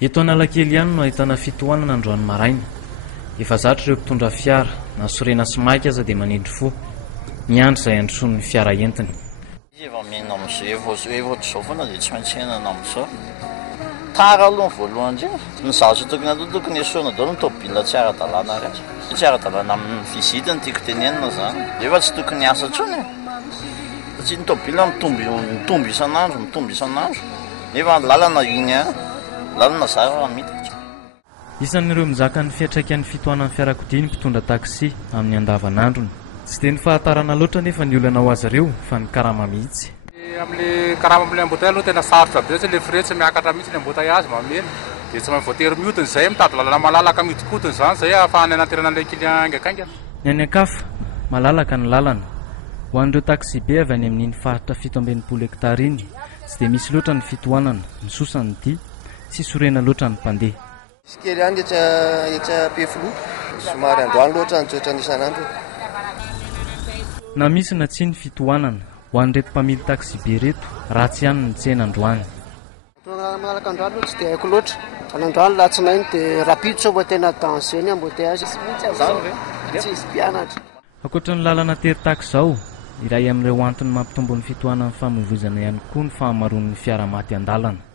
Eto Analakely ihany no ahitana fitohanana androany maraina. Efa zatra ireo mpitondra fiara na sorena sy maika aza dia manindry fo miandry izay androson'ny fiara entiny. Efa mena amin'izay ohatr'izao foana dia tsy maintsy henana amin'izao. Tara aloha ny voalohany indrindra ny zavatra tokony atao tokony esorina daholo ny tômôbilina tsy ara-dalàna rehetra. Tsy ara-dalàna amin'ny vizitiny tiako tenenina izany. Efa tsy tokony hiasa intsony e. Satria ny tômôbilina mitombo isan'andro. Nefa lalana iny lalana zava miditra. Isan'ireo mizaka ny fiantraikan'ny fitohanan'ny fiarakodia ny mpitondra taksi amin'ny andavanandrony. Tsy dia ny fahatarana loatra nefa ny olana ho azy ireo fa ny karama mihitsy. Amin'ny karama amin'ny embotay aloha tena sarotra be le fretsy miakatra mihitsy ny embotay azy mamena dia tsy voatery mihodina izay mitady lalana malalaka midikotiny izany izay ahafahany anaterana an'ilay client aingakaingana. Ny any ankafa malalaka ny lalana ho an'ireo taksi be avy any amin'iny faritra 7.20 hektara iny tsy dia misy loatra ny fitohanana misosa ny dia tsy sorena loatra ny mpandeha. Sikely any etsa pefilo somary androany loatra nytsotra ny isan'andro. Na misy na tsy ny fitohanana ho an'ireto mpamily taksi be reto ratsy ihany ny tsena androany. Malaka androany loatra tsy dia haiko loatra. Androany latsinainy dia rapido sao vao tena danger ny embouteillage tsy misy mpianatra. Ankoatra ny lalana tery taksi izao, iray amin'ireo antony mampitombo ny fitohanan'ny famoivoizana ihany koa ny fahamaroan'ny fiara maty an-dalana.